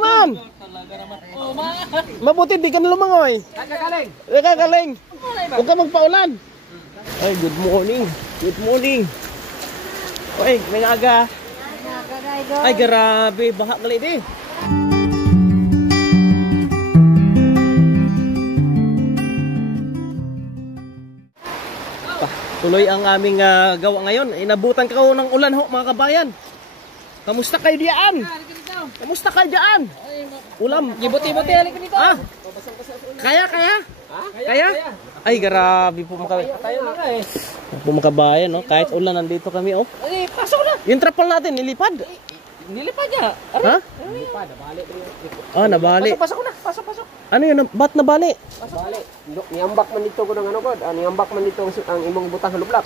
Purman! Mabuti di ka na lumangoy. Kagaling. Huwag ka magpaulan. Ay, good morning. Good morning. Ay, may aga. Ay, grabe. Baha galit eh. Tuloy ang aming gawa ngayon. Inabutan ka ng ulan ho, mga kabayan. Kamusta kayo diyan? Kamusta kayo diyan? Ulam. Gibuti-buti, halika dito. Ah? Kaya? Kaya? Ay, grabe po mga kabayan. Tayo na nga eh. Po mga kabayan, no? Kahit ulan, nandito kami. Oh. Ay, pasok na. Yung trapal natin, nilipad. Nilipad niya. Ha? Nilipad, nabali. Ah, nabali. Pasok na. Pasok. Ano yun? Ba't nabali? Nabali. Niambak man dito ko ng ano ko. Niambak man dito ang imong butang halublap.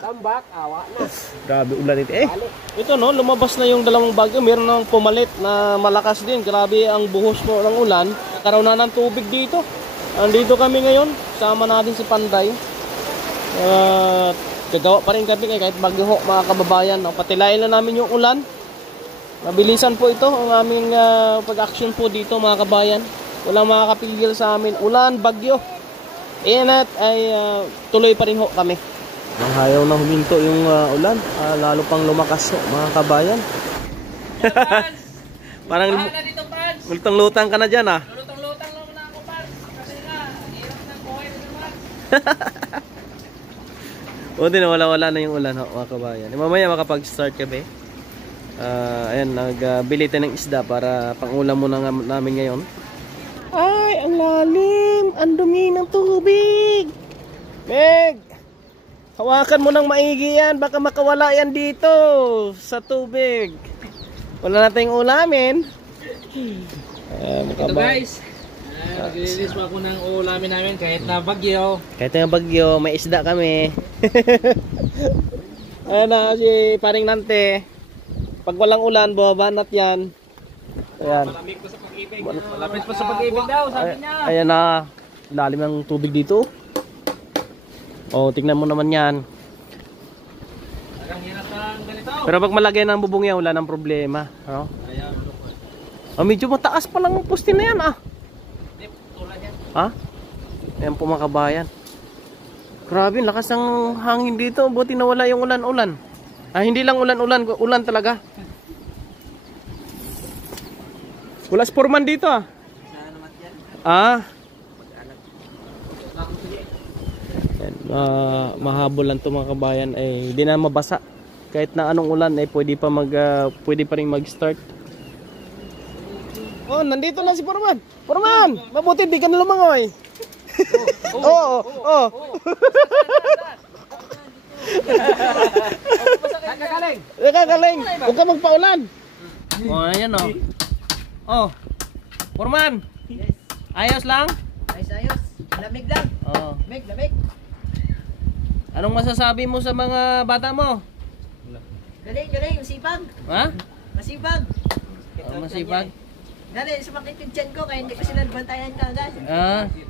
Tambak, awa na. Grabe ulan ito. Ito no, lumabas na yung dalawang bagyo. Meron nang pumalit na malakas din. Grabe ang buhos mo ng ulan. Nagkaroon na ng tubig dito. Andito kami ngayon. Sama natin si Panday. Gagawa pa rin kami kahit bagyo ho, mga kababayan. Patilayin na namin yung ulan. Mabilisan po ito ang aming pag-action po dito, mga kabayan. Walang makakapigil sa amin. Ulan, bagyo. Inat ay tuloy pa rin ho kami. Ayaw na huminto yung ulan, lalo pang lumakas ho, mga kabayan. Parang lutang-lutang ka na dyan ah. Lutang-lutang lang muna ako, Pans. Kasi nga, hirap ng buhay na naman. O din, wala na yung ulan ho, mga kabayan. Mamaya makapag-start kami. Ayan, nagbili tayo ng isda para pang-ulam muna namin ngayon. Ay, ang lalim! Ang dumi ng tubig! Meg! Hawakan mo ng maigi yan, baka makawala yan dito sa tubig. Wala na tayong ulamin. Ito guys, maglilinis pa ako ng ulamin namin kahit na bagyo. Kahit na bagyo, may isda kami. Ayan na si Paring Nante. Pag walang ulan, bumabanat yan. Ayan. Malamig pa sa pag-ibig. Malapit pa sa pag-ibig daw, sabi niya. Ayan na, lalim ng tubig dito. Oh, tingnan mo naman yan. Parang hirap ng ganito. Pero pag malagay ng bubong yan, wala nang problema. Oh. Ayan. Oh, medyo mataas pa lang ang poste na yan ah. Hindi, tulad yan. Ha? Ayan po mga kabayan. Grabe, lakas ng hangin dito. Buti nawala yung ulan-ulan. Ah, hindi lang ulan-ulan, ulan talaga. Wala sporman dito ah. Ah. Mahabol lang to mga kabayan eh, hindi na mabasa. Kahit na anong ulan eh pwede pa ring mag-start. Oh, nandito na si Purman. Purman, mabuti di ka na lumangoy. Oo. Kagaling. Huwag ka magpaulan. Oh, ayan oh. Oh. Purman. Yes. Ayos lang? Ayos. Lamig lang. Oh. Lamig. Anong masasabi mo sa mga bata mo? Galing. Masipag. Ha? Masipag. Oh, masipag. Dali, sumakit yung tiyan ko kaya hindi ko sila bantayan ka agad.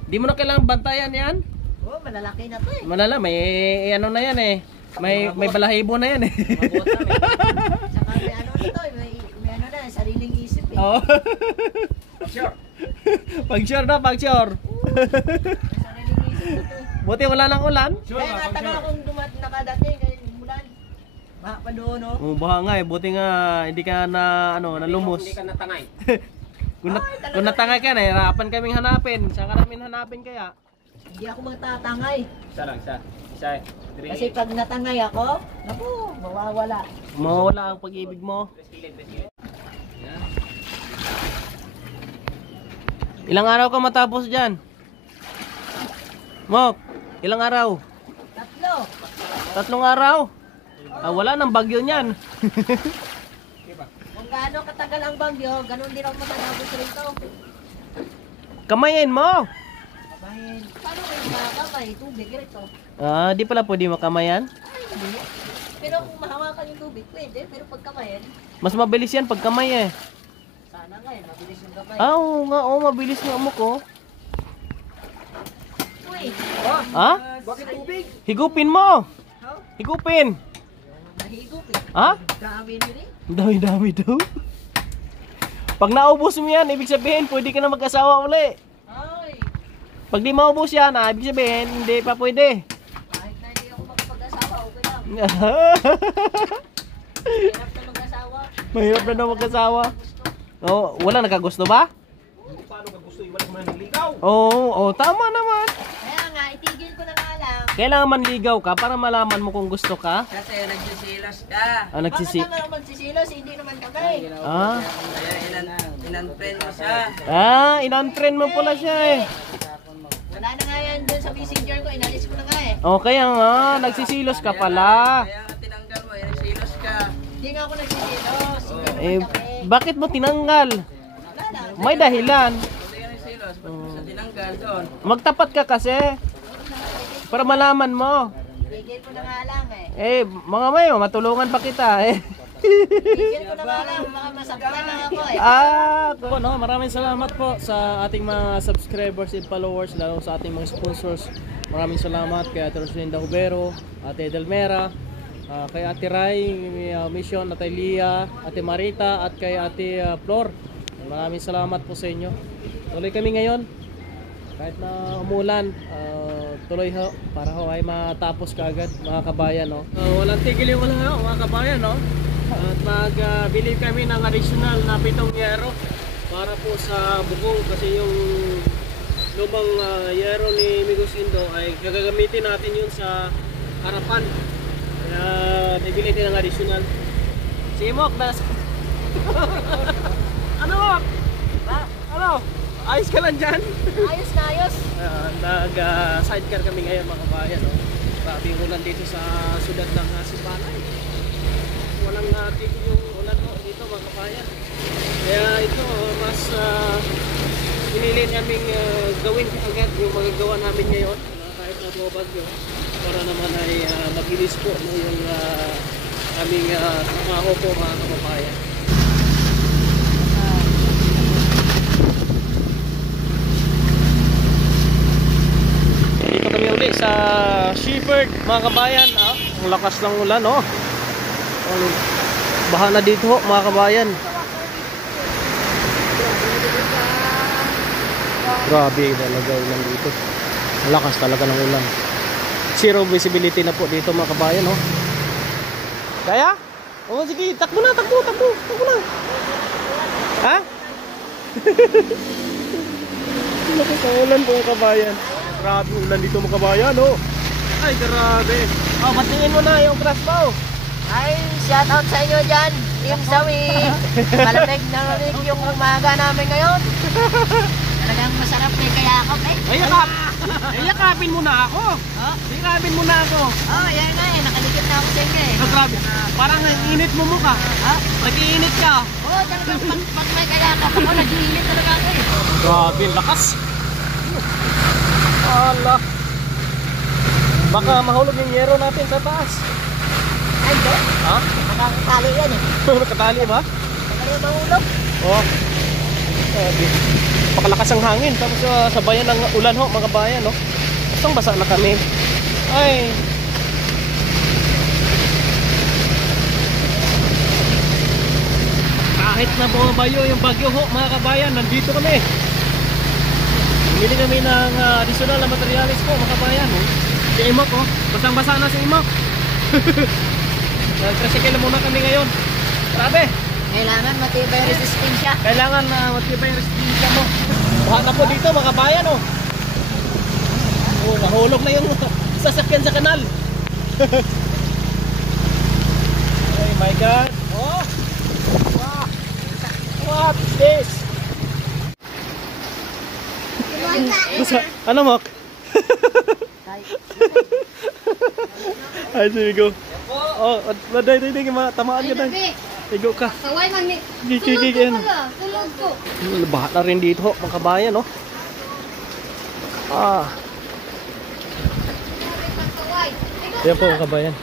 Di mo na kailangan bantayan yan? Oo, malalaki na to eh. Malala, may ano na yan eh. May balahibo na yan eh. Saka may ano na to, may ano na, sariling isip eh. Oo. Pag-sure na, pag-sure. May sariling isip na to. Buti wala nang ulan. Kaya natagal akong nakadating kaya umulan. Baha pa doon oh. Baha nga eh, buti nga hindi ka na lumos. Hindi ka natangay. Kung natangay ka, nahirapan kaming hanapin. Saan ka namin hanapin kaya? Hindi ako magtatangay. Isa lang. Kasi pag natangay ako, naku, mawawala. Mawawala ang pag-ibig mo. Ilang araw ka matapos dyan? Mok, ilang araw? 3. 3 araw? Wala nang bagyo niyan. Kung gaano katagal ang bagyo, ganun din ako matatapos rito. Kamayin mo! Bahin, paano kayo makakamay? Tubig rito. Di pala pwede makamayan. Ay, hindi. Pero kung mahawakan yung tubig, pwede. Pero pag kamayan, Mas mabilis yan pag kamay eh. sana nga eh, mabilis yung kamay. Oo nga, mabilis nga mo ko. Uy! Ha? Bakit tubig? Higupin mo! How? Higupin! Nahigop eh. Ha? Dami nyo rin. Dami-dami daw. Pag naubos mo yan, ibig sabihin, pwede ka na mag-asawa uli. Ay, Pag di maubos yan, ibig sabihin, hindi pa pwede. kahit na hindi ako makapag-asawa, okay lang. Hirap na mag-asawa. Mahirap na daw mag-asawa. Oh, wala nakagusto ba? Paano ka gusto iwala mo ng ligaw? Oo, tama naman. Kaya nga, itigil ko na nga lang. Kailangan manligaw ka para malaman mo kung gusto ka. Kasi nagsisilos ka. Ah, Bakit naman ako magsisilos? Hindi naman kami. Ah, Kaya inunfriend mo siya. in-unfriend mo pala siya eh. Wala na nga yan dun sa messenger ko. Inalis ko na nga eh. Oh, kaya nga, nagsisilos ka pala. Kaya nga tinanggal mo, nagsilos ka. Hindi nga ako nagsisilos. Hindi Eh, naman kami. bakit mo tinanggal? Wala lang. May dahilan. Hindi ka nagsilos, ba't mo siya tinanggal doon? Magtapat ka kasi. Para malaman mo. Itigil ko na nga lang eh. Eh, mga mayo, matulungan pa kita eh. Itigil ko na nga lang. Baka masaktan lang ako eh. No, maraming salamat po sa ating mga subscribers and followers, lalo sa ating mga sponsors. Maraming salamat kay Ate Rosalinda Hubero, Ate Edelmera, kay Ate Rai, Mission, Ate Lia, Ate Marita, at kay Ate Flor. Maraming salamat po sa inyo. Tuloy kami ngayon. Kahit na umulan, tuloy ho, para ho ay matapos kaagad mga kabayan. No? Walang tigil yung wala ho, mga kabayan. No? At magbili kami ng additional na 7 yero para po sa bubong, kasi yung lumang yero ni Migos Indo ay gagamitin natin yun sa harapan. Kaya bibili din ng additional. Si Mok, ano Mok? Ano? Ayos ka lang dyan? Ayos na ayos. Nag-sidecar kami ngayon mga kabayan. No? Grabe yung ulan dito sa sudad ng Sipanay. Walang tigil yung ulan dito mga kabayan. Kaya ito mas pinili naming gawin agad yung magagawa namin ngayon kahit na po bagyo, para naman ay magilis po yung aming trabaho po mga kababayan. Dito kami ulit sa Shepherd mga kabayan. Ang lakas ng ulan baha na dito mga kabayan. Grabe talaga ulan dito. Malakas talaga ng ulan. Zero visibility na po dito mga kabayan. Kaya? O sige, takbo na. Ha? Lakas ng ulan po mga kabayan. Grabe ulan dito mga kabayan. Ay grabe. Batiin mo na yung crossbow. Ay, shout out sa inyo dyan. Team Sawi. Malamig na malamig yung umaga namin ngayon. Talagang masarap may kayakap eh. Ay, yakapin mo na ako. Yakapin mo na ako. Yan nga eh. Nakalikit na ako sa inyo eh. Grabe. Parang init mo mukha. Nag-iinit ka. Talagang pag may kayakap ako, nag-iinit talaga ako eh. Grabe, lakas. Allah. Baka mahulog yung yero natin sa taas. Ay, hindi. Ha? Nakakatali yan eh. Nakatali ba? Nakakatali mahulog. Oo. Grabe. Pakalakas ang hangin. Tapos sa bayan ng ulan mga bayan Bastang basa na kami. Ay. Kahit na bumabayo yung bagyo mga kabayan, nandito kami. Bumili kami ng additional na materialis po mga kabayan. Si Imok basang basa na si Imok. Nag-tricycle muna kami ngayon. Grabe. Kailangan matibay resistensya. Kailangan matibay yung resistensya mo. Baha na po dito mga kabayan nahulog na yung sasakyan sa kanal. Oh my God. Wow. What is this? Ano Mok? Ay, sige go. Maday tamaan ka dahil. Igo ka. Saway man ni. Gigigig yan. Tulog ko. Baha na rin dito mga kabayan Saway. Yan po mga kabayan.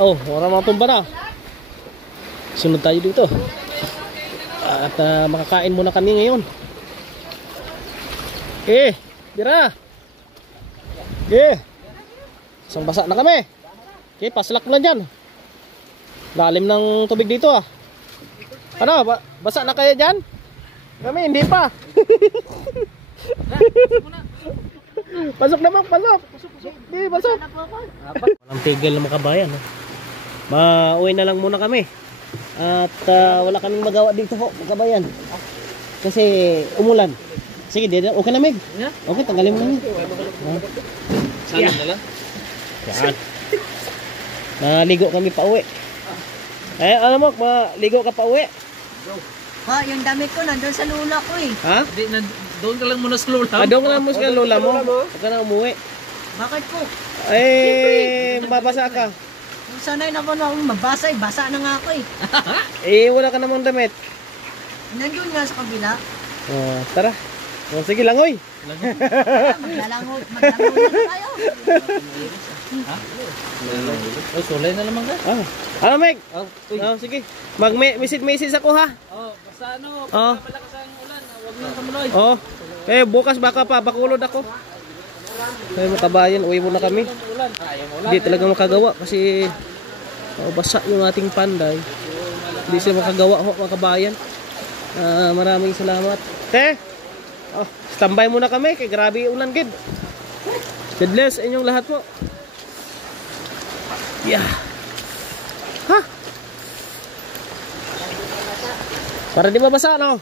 Wala mga tumba na. Sunod tayo dito. At makakain muna kami ngayon. Dira. Isang basa na kami. Paslak na dyan. Lalim ng tubig dito Ano, basa na kayo dyan? Kami hindi pa. Pasok naman, pasok. Hindi, pasok. Walang tigil na mga kabayan. Mauwi na lang muna kami. At wala kaming magawa dito po, mga kabayan. Kasi umulan. Sige, okay na, Meg. Okay, tanggalin mo na yun. Sana na lang. Yan. Naligo kami pa uwi. Eh, alam mo, maligo ka pa uwi. Ha, yung damit ko nandun sa lula ko eh. Ha? Doon ka lang muna sa lula. Doon ka lang muna sa lula mo. Huwag ka na umuwi. Bakit po? Eh, mabasa ka. Kung sanay naman ako mabasa eh, basa na nga ako eh. Eh, wala ka namang damit. Nandun nga sa kabila. Tara. Sige, langoy. Maglalangot na tayo. Sulay na naman ka. Ano, Meg? Sige. Mag-message ako, ha? Basta ano, malakas ang ulan. Huwag mo kamuloy. Eh, bukas baka pa, bakulod ako. Kaya mga kabayan, uwi muna kami. Hindi talaga makagawa kasi basa yung ating panday. Hindi sila makagawa ho, mga kabayan. Maraming salamat. Te! Standby muna kami kay grabe yung ulan, gid. God bless inyong lahat po. Yeah. Ha? Para di mabasa, no?